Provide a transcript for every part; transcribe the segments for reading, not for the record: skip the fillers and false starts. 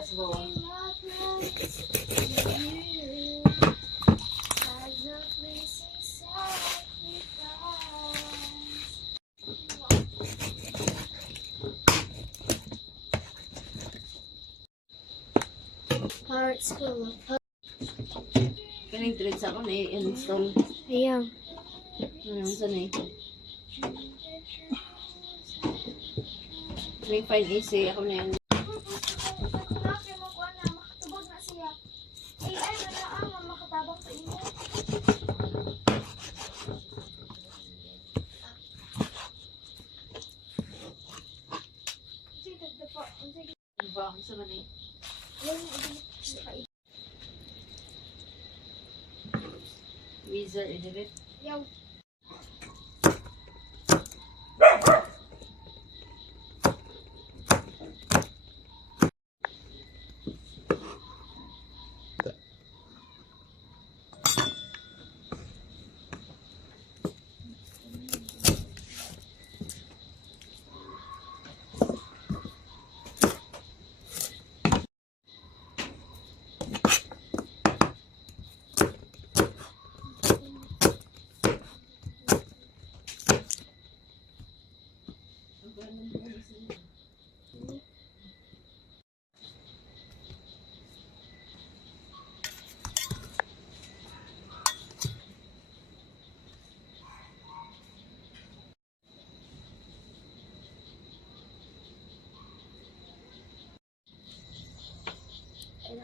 Let's go. Parts ko. Kaning threads ako na i-install. Ayan. Saan eh? May fine AC ako na yan. Ba, sa mali. Wizard, edit. Yaw.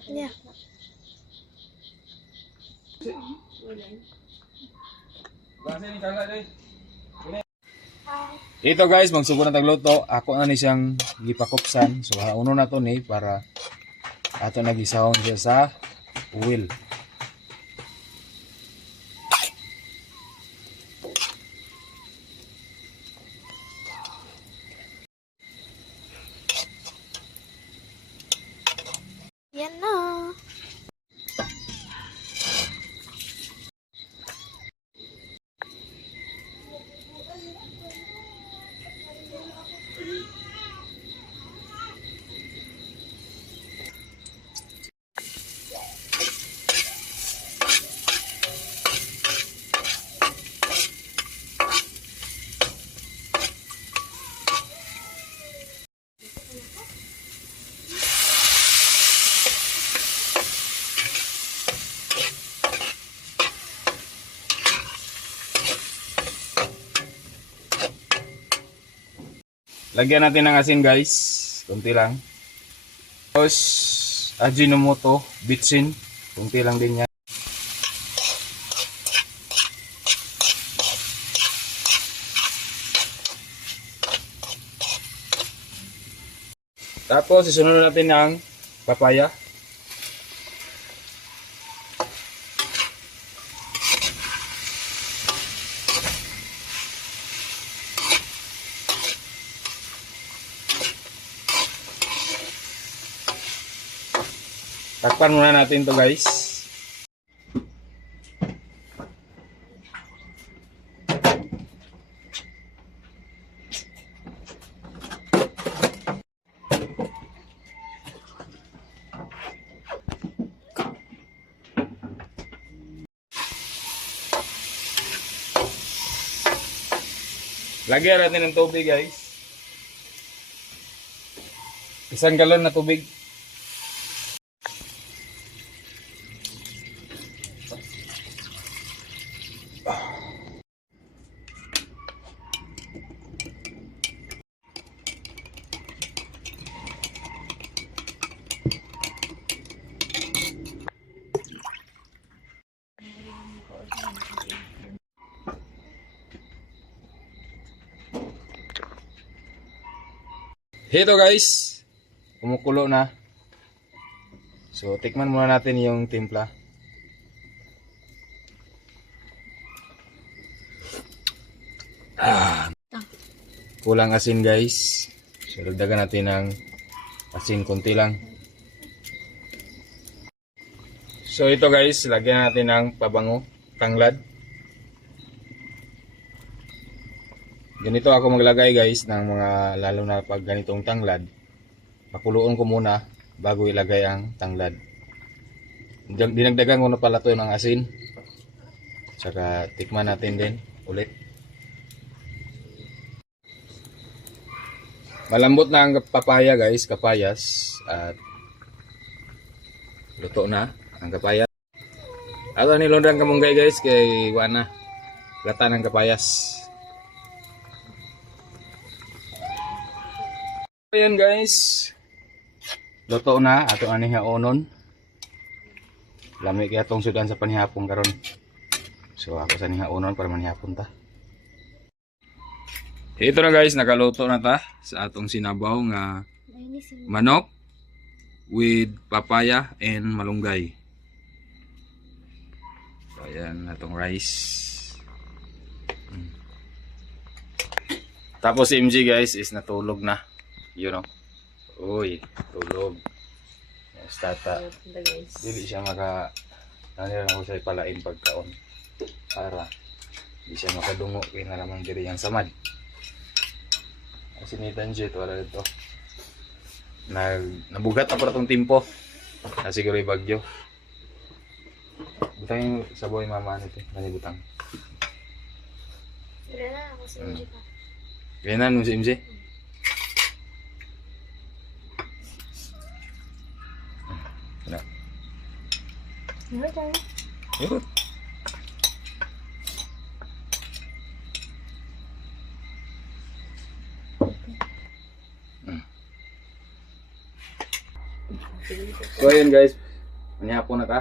Yeah. Ito guys, magsugo na tagluto. Ako na ni siyang gipakupsan. So uno na to ni para ato nagisahon siya sa oil. Yan na. Lagyan natin ng asin guys. Kunti lang. Tapos Ajinomoto, bitsin. Kunti lang din yan. Tapos isunod natin ng papaya. Takpan muna natin to guys. Lagyan natin ng tubig guys. 1 galon na tubig. Ito guys, kumukulo na. So tikman muna natin yung timpla. Kulang asin guys. So dagdagan natin ng asin konti lang. So ito guys, lagyan natin ng pabango, tanglad. Ganito ako maglagay guys ng mga, lalo na pag ganitong tanglad. Pakuluan ko muna bago ilagay ang tanglad. Dinagdagan ko na pala to ng asin. Saka tikman natin din ulit. Malambot na ang papaya guys, kapayas. At luto na ang kapayas. Ato nilondang kamunggay guys kay Wana. Gata ng kapayas. Ayan guys. Luto na ato ani haonon. Lami kaya tong sudan sa panihapon karon. So ako sa nihaonon para manihapon ta. Ito na guys, nakaluto na ta sa atong sinabaw nga manok with papaya and malunggay. So ayan atong rice. Tapos si MJ guys is natulog na. You know. Uy, tulog. Yes, tata. Dili siya maka nanira ko sa palain pagkaon para di siya makadungo kay nalamang diri yang samad. Sinitan siya ito, wala dito. Nabugat na para itong timpo. Siguro yung bagyo. Butang yung sabaw yung mama nito. Nani butang. Wala na ako sa MJ pa. Kainan mo si MJ? Wala. Ano tayo? Yun. So ayun guys, manihapon na ka.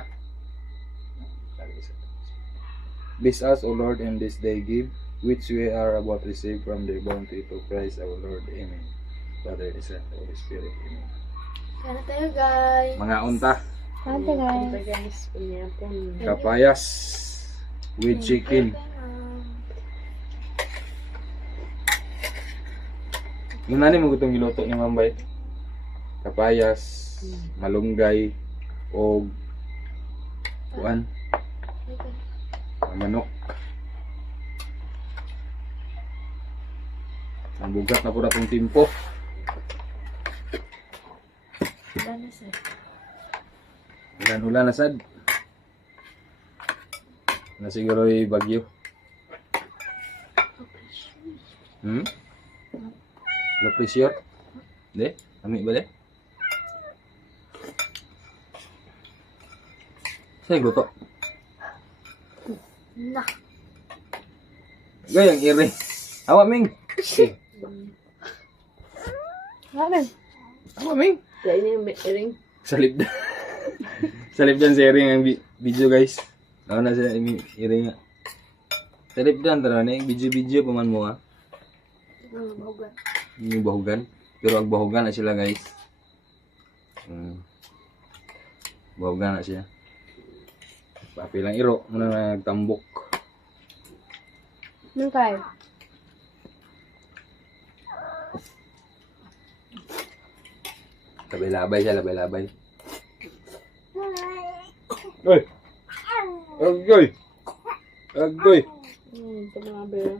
Bless us, O Lord, in this day give, which we are about to receive from the bounty to Christ our Lord. Amen. Father, the Son, the Holy Spirit. Amen. Ano tayo guys? Mga unta, Ano tayo guys? Ito guys, pinapon. kapayas with chicken. Yung nani mo gutong giluto ni Mambay. Kapayas, malunggay, o kuan, manok. Ang bugat na po na itong timpo. Ulan-ulan na sad. Na siguro yung bagyo. Low pressure? Hindi? Kami ba de? Sa'yo luto. Nah. Gayang iri. Awa Ming. Okay. Ano? Awa Ming. Kaya niya yung ring. Salib na. Salib dan sa iring ang video guys. Ako na sa iring nga. Salib dan tara na yung video paman mo ha. Bahugan. Yung bahugan. Pero ang bahugan na sila guys. Bahugan na siya. Papilang iro. Muna na nagtambok. Ano kayo? Labay-labay siya, labay-labay. Ay! Agoy! Agoy! Ito mga bero.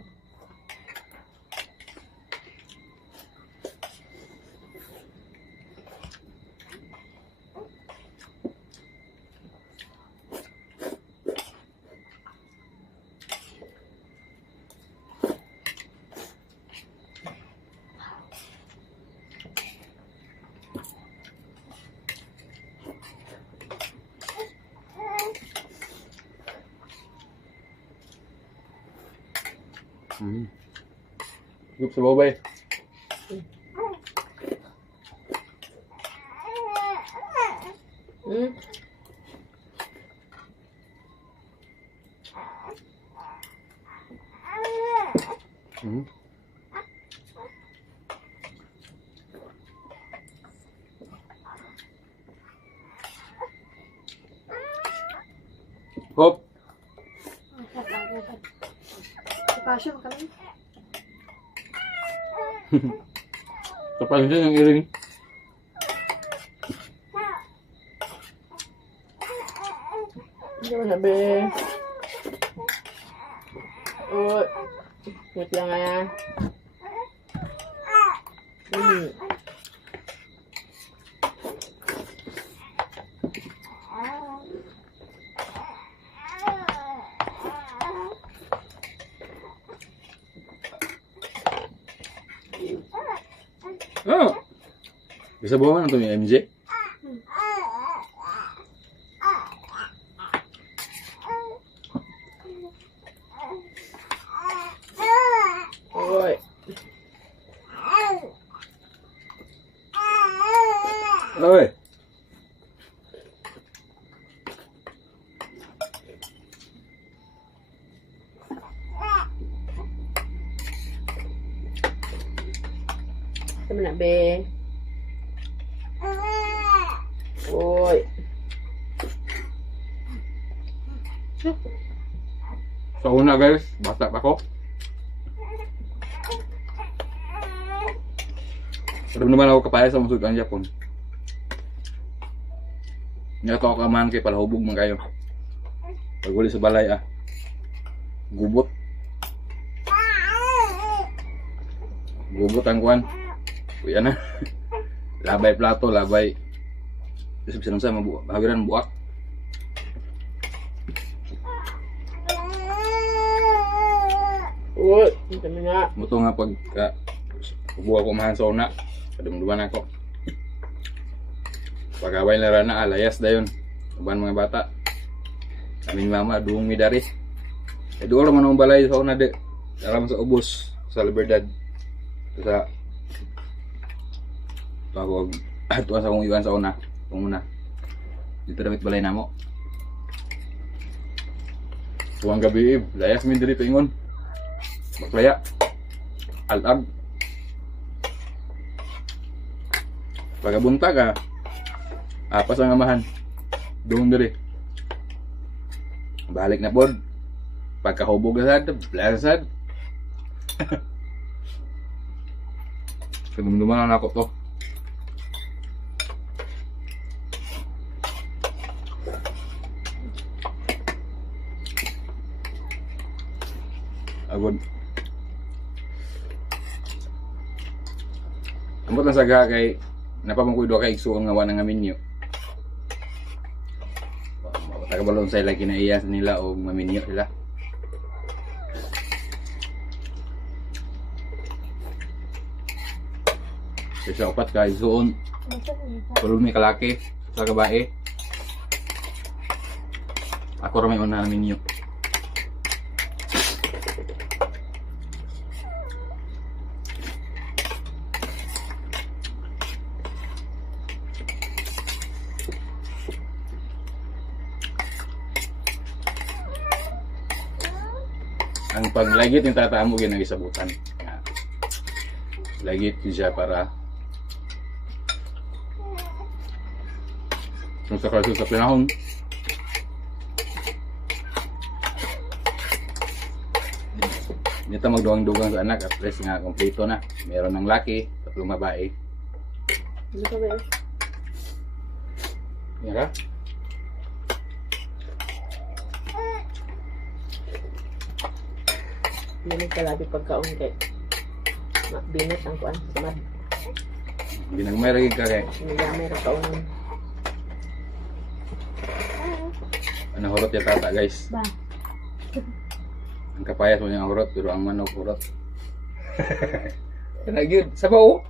Gup sa babay. Hop. Passion kami. Tapasin yung iring. Hindi mo na be. Uy. Wait lang ah. Bisa bawa na ito yung MJ? Uy. Oy! Sama na, be. Uy. Sa una guys, bata pa ko. Pero naman ako kapaya sa musod ang Japon. Nga ako kamahan kay palahubog man kayo. Pag uli sa balay gubot. Gubot ang kuwan. Kuya na. Labay plato, labay. Kasi bisa sa mahawiran buak. Uy. Sama na. Muto nga pag buwa ko mahan sa una. Padumduman ako. Pag-away na rana, alayas dayon. Uban mga bata. Aming mama, duong midari. Doon naman ang balay sa una de. Alam sa ubos, sa Libertad. Sa pag tuwa sa kong iwan sa una. Kung una. Dito damit balay na mo. Tuwang gabi, layas min diri pingon. Maklaya. Alag. Pagabunta ka, apas ang amahan. Doon diri. Balik na pod. Pagkahubog na sad, blasad. Kadumduman na ako to. Agod. Ambot na saga kay napamangkuy do kay igsuon nga wanang ngaminyo. Tagabalon sa ila kinaiya sa nila o maminyo sila. Sa upat ka igsuon. Pero may kalaki sa kabae. Ako ra may una naminyo. Ang paglagit yung tataan mo ginagisabutan. Lagit siya para kung sa kaso sa pinahon. Dito magdugang-dugang sa anak at least nga kompleto na. Meron ng laki, tatlong babae. Ano ka ba? Yan ka? Hindi kalabi pagkaon kay binat ang kuan sa mad. Ginagmay ragig ka kay. Sinigamay ra kaunon. Ano horot yung tata guys? Ba? Ang kapayas mo yung horot, pero ang manok horot. Ano yun? Sabaw?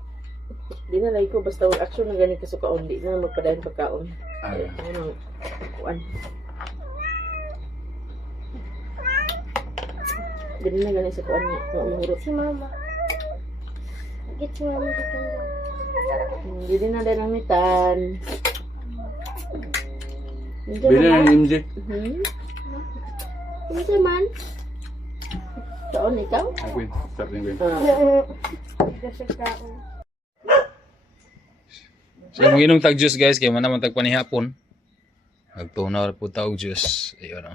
Di na lagi ko basta wag action na gani kasukaon, di na magpadayon pagkaon. Ano kuan. Gani na gani sa kuan nga umurot. Si mama. Git si mama dito. Hindi na din ang mitan. Bili na ng MJ. Ano sa man? Saan ikaw? Ang Queen. Start yung Queen. Kasi kaon. So yung inom tag juice guys, kaya man naman tagpanihapon. Nagtunaw po tawag juice. Ayun o.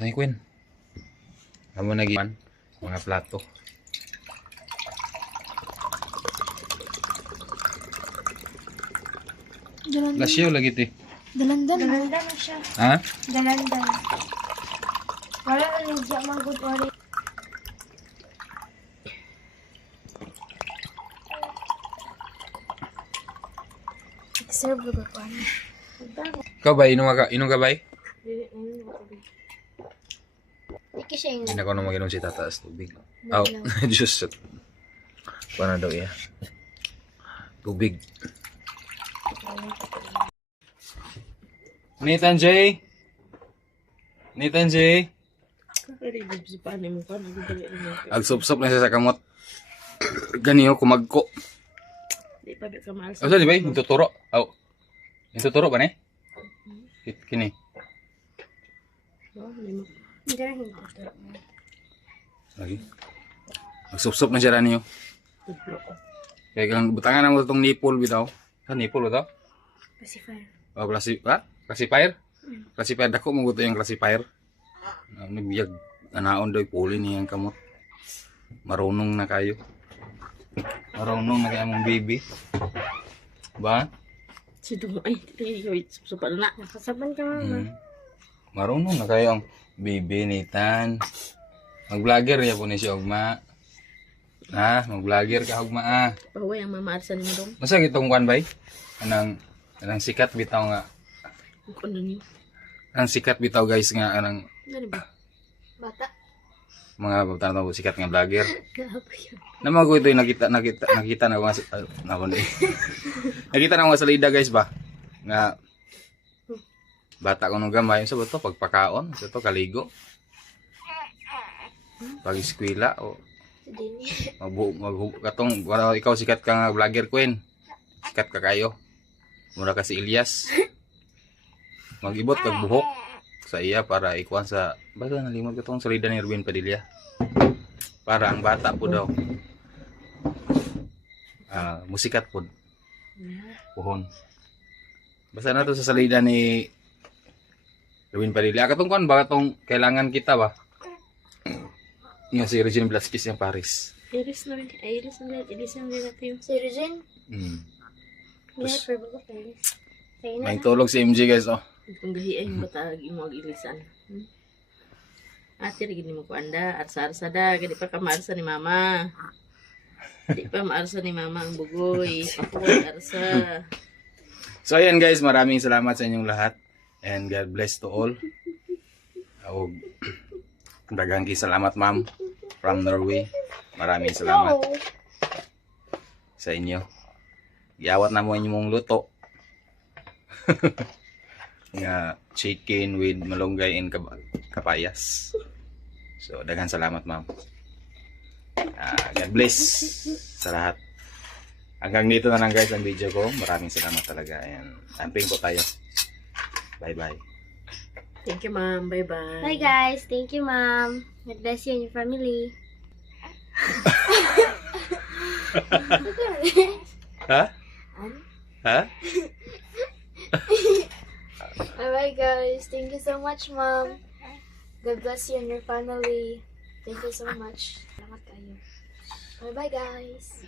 Ito yung Queen. Amo nag-iwan. Mga plato. Dalandan. Lasyo lagi ti. Dalandan na siya. Ha? Dalandan. Wala na niya manggod ori. Serve ko pa. Ikaw ba? Inom ka ba? Iki siya Hindi na ko nung mag-inom si tataas tubig. Oh, juice. Paano daw iya? Tubig. Nathan J. Nathan J. Kaya di pa ni mo kan ako dali mo. Agsop-sop na siya sa kamot. Ganiyo kumagko. Di pa ka mahal O di ba? Yung tuturo. Aw. Yung tuturo ba ni? Kini. Oh, lima. Hindi na hindi ko. Lagi. Agsop-sop na siya rin niyo. Tudlo ko. Kaya kang butangan na mo itong nipple bitaw. Sa nipple bitaw? Pacifier. O, classifier? Classifier. Dako mo gusto yung classifier. Nabiyag. Anaon daw puli niyang kamot. Marunong na kayo. Marunong na kayo mong baby. Ba? Si Dong ay wait supa na. Nakasaban ka mama. Marunong na kayo ang baby Nathan. Mag-vlogger ya po ni si Ogma. Ha? Mag-vlogger ka Ogma ah. Paway ang mamaarsa ni mo Dong. Masa gitong kwan bay? Anang sikat bitaw nga. Ano niyo? Ang sikat bitaw guys nga anang Ano ba? Bata. mga tanaw sikat nga vlogger. Grabe yan. Naman ko ito yung nakita na mga nakita na mga salida guys ba nga bata ko nung gamay sa to pagpakaon sa to kaligo pag eskwela o Si Dini. katong wala ikaw sikat ka nga vlogger queen sikat ka kayo mura ka si Elias magibot kag buhok sa iya para ikuan sa basta nalimot ko tong salida ni Erwin Padilla para ang bata po daw musikat po puhon basta na to sa salida ni Erwin Padilla katong kuan ba katong kailangan kita ba nga si Regine Velasquez yung Paris Iris na rin. Iris na rin natin. Si Regine. Tapos, Never ba ko pwede? Kaya na. may tulog si MJ guys oh Kung gahiay mo batag imo ag ilisan. Ate lagi ni mo ko anda arsa-arsa da gadi pa ka maarsa ni mama. Di pa maarsa ni mama ang bugoy. Pakuha arsa. So ayan guys, maraming salamat sa inyong lahat and God bless to all. Og daghang salamat ma'am from Norway. Maraming salamat No. sa inyo. Giawat na mo inyong luto. Nga chicken with malunggay and kapayas. So daghang salamat ma'am. God bless sa lahat. Hanggang dito na lang guys ang video ko. Maraming salamat talaga. And amping po tayo. Bye bye. Thank you ma'am. Bye bye. Bye guys. Thank you ma'am. God bless you and your family. Ha? Ha? Bye guys. Thank you so much ma'am. God bless you and your family. Thank you so much. Salamat kayo. Bye bye guys.